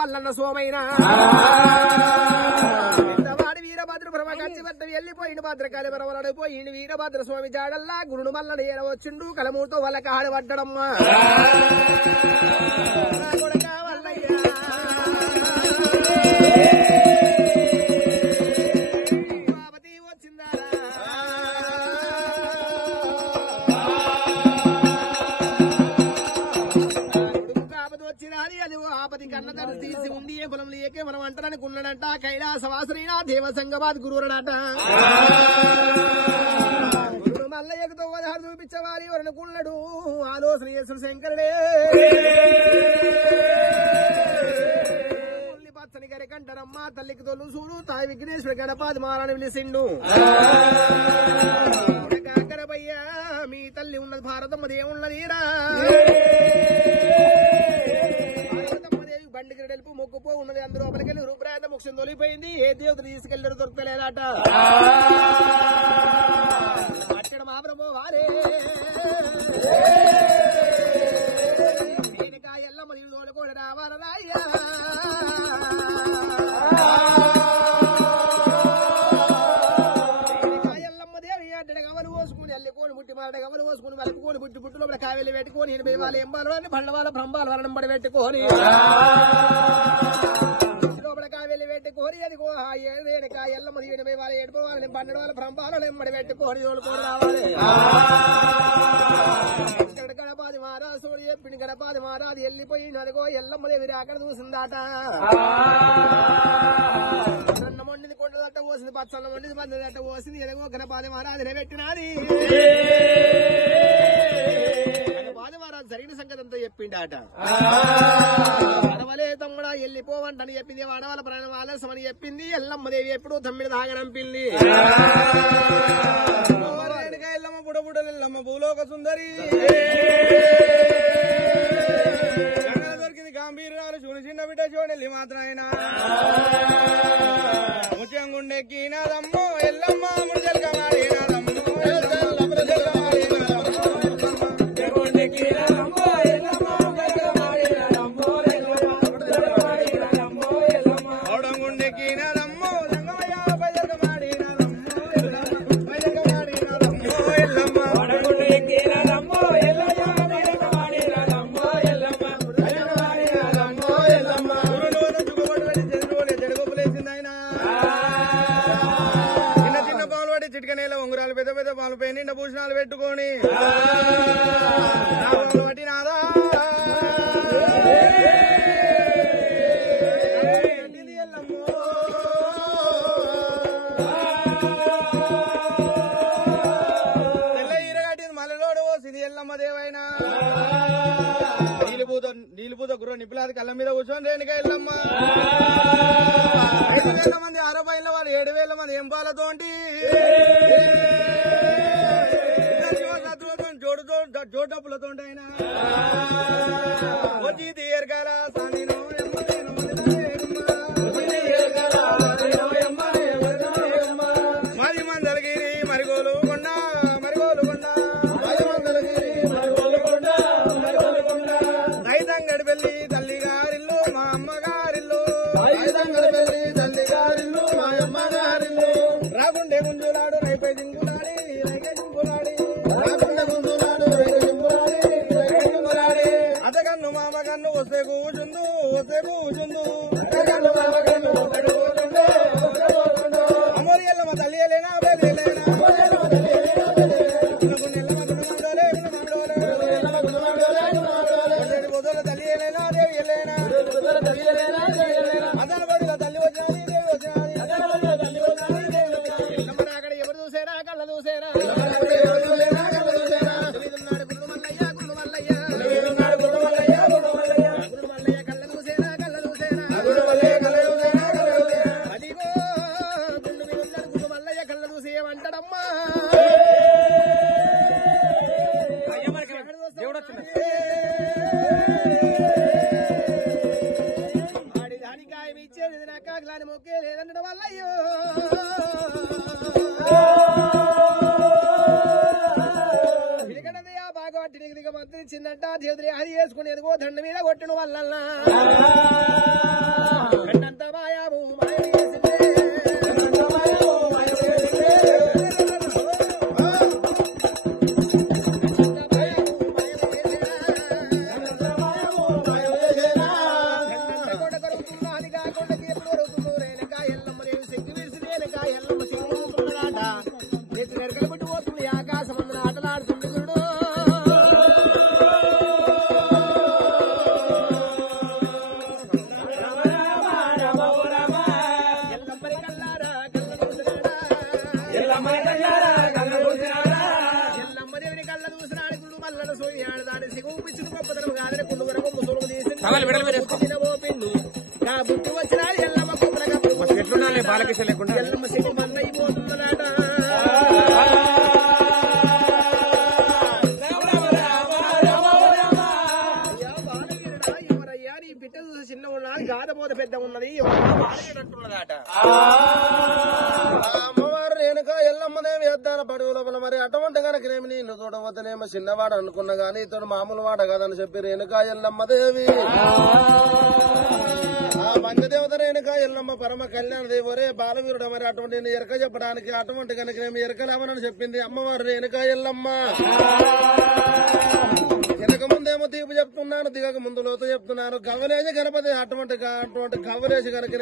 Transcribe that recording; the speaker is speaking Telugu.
వల్లన్న సోమైనా వాడి వీరభద్ర బ్రహ్మ కచ్చి వద్ద వెళ్ళిపోయిండు భద్రకాళి బ్రహ్మడిపోయిండు వీరభద్ర స్వామి జాడల్లా గురుడు మల్ల ఏర వచ్చిండు కలమూతో వాళ్ళ కాడ పడ్డడమ్మా కొడక వల్లయ్యా బాపతి వచ్చిందారా వచ్చినది అది ఆపతి కన్నతను తీసి ఉంది ఏ పొలం లేకే మనం అంటారనుకున్నాడంట కైలాసవాసురైనా దేవసంగబాద్ గురువురడట గురుడు మల్లయ్యకుతో ఉదాహరణ చూపించవాలి ఎవరనుకున్నాడు ఆలోచన చేసిన శంకరుడే పచ్చని గారి కంటారమ్మ తల్లికి తొలు చూడు తాయి విఘ్నేశ్వర గణపాది మారాన్ని పిలిచిండు కాకరబయ్యా మీ తల్లి ఉన్నది భారతమ్మ దేవుళ్ళనీరా బండికి వెళ్ళి మొక్కుపో ఉన్నది అందరూ లోపలికెళ్ళి రూపురాయంత ముఖ్యం తొలిపోయింది ఏ దేవతలు తీసుకెళ్ళారు దొరకలేదట అక్కడ మాత్రం పోవాలే ఎల్లమ్మ తోడుకోడు రావాలరాయ్యా గవలు పోసుకుని అల్లికోని బుట్టి మాట గవలు పోసుకుని మలుపుకొని బుట్టి బుట్టులో కావేలు పెట్టుకొని 80 వాళ్ళ ఎంబాలు అని బండవాళ్ళ బ్రహ్మాల వాళ్ళ నంబడి పెట్టుకొని లోపల కావేలు పెట్టుకొని అది ఎల్లమ్మ 80 వాళ్ళ 70 వాళ్ళని బండ వాళ్ళ బ్రహ్మాల నెంబడి పెట్టుకొని తోడుకొని రావాలి గణపాది మహారాజు చెప్పింది గణపాది మహారాజు వెళ్ళిపోయింది అదిగో ఎల్లమ్మ దేవి అక్కడ చూసిందాట అన్నం వండింది కొండదట్ట పోసింది పచ్చన్నం వండింది పందదట్ట పోసింది ఎలాగో గణపాది మహారాజు పెట్టినది గణపాది మహారాజు జరిగిన సంగతి అంతా చెప్పిండాట వడవలే తమ్ముడా వెళ్ళిపోవంటని చెప్పింది వడవల ప్రాణం ఆలస్యం అని చెప్పింది ఎల్లమ్మ దేవి ఎప్పుడు తమ్మిడి దాగనంపింది ఎల్లమ్మ బుడబుడలెల్లమ్మ భూలోక సుందరి దొరికింది గాంభీర్యాలు చూని చిన్న బిడ్డ చూడెళ్ళి మాత్రాయన ముత్యంగుండెక్కినాదమ్మో ఎల్లమ్మ ముడిదల్కమాడినాదమ్మో ఔడంగుండెక్కినాదమ్మో లంగమయ్య చిటికనేల ఉంగరాలు పెద్ద పెద్ద పాలు పై నిండా భూషణాలు పెట్టుకొని పట్టినాదా తెల్ల ఈర కట్టింది మల్లెలోడు సిది ఎల్లమ్మ దేవైనా నీలిపూత గుర్ర నిపులాది కళ్ళ మీద కూర్చొని రేణుక ఎల్లమ్మ 5,000 మంది ఆరోపైన వాళ్ళు 7,000 మంది ఎంపాలతోటి జోడప్పులతో అయినా వచ్చి తీయర్గాల మాది మందలగిరి మరిగోలు కొండ రైతంగడి పెళ్లి తల్లి గారిల్లు మా అమ్మగారిల్లు రాగుండే గుంజులాడు రైపై జింగులాడి అతగన్ను మామగన్ను వస్తే కూచుందు అమ్మోరి ఎల్లమ్మ తల్లి లేనా బొదల తల్లి లేనా దేవి లేనా అతను బడుల తల్లి వచ్చినది దేవి వచ్చినది అక్కడ ఎవరు చూసారా కళ్ళ చూసారా మొక్కే లేదన్నడం వల్ల అయ్యో వినకడదయా బాగా దిగ మంత్రించిందంట దేవతలు అది వేసుకుని ఎదుగో దండ మీద కొట్టిన వల్ల రేణుకా ఎల్లమ్మ సింగుతున్నాడాట నెత్తి నెరకలు పెట్టి పోతుంది ఆకాశం అందున ఆటలాడుతుంది గురుడు ఎల్లమ్మదేవిని కళ్ళ చూసినాడు గురుడు మల్లన సోయాడు దాని సిగువు పిచ్చుడు గొప్పతనం కాదని కుళ్ళుగుర ముసురు తీసి పిండు నా బుద్ధి వచ్చినాడు ఎల్లమ్మ ఎట్లుండాలి బాలకృష్ణ లేకుండా ఎల్లమ్మ సిగ్గు మన్నైపోతున్నాడ ఎవరయ్యా నీ బిడ్డ చూసి చిన్న ఉన్నాడు గాదబోద పెద్ద ఉన్నది బాలయ్యనట్టున్నదాట అమ్మవారు రేణుక ఎల్లమ్మదేవి ఎద్దాన పడుగు లోపల మరి అటువంటి కనుక నేమి నిన్ను చూడవద్దనేమో చిన్నవాడు అనుకున్నా గాని ఇతడు మామూలు వాడ కదని చెప్పి రేణుక ఎల్లమ్మదేవి ఆ పంచదేవత రేణుక ఎల్లమ్మ పరమ కళ్యాణ దేవరే బాలవీరుడు మరి అటువంటి ఎరక చెప్పడానికి అటువంటి కనుక నేను ఎరకలేమని చెప్పింది అమ్మవారు రేణుక ఎల్లమ్మ వెనక ముందేమో తీపు చెప్తున్నాను దిగక ముందు లోతు చెప్తున్నాను గవలేసి గణపతి అటువంటి గవలేసి కనుక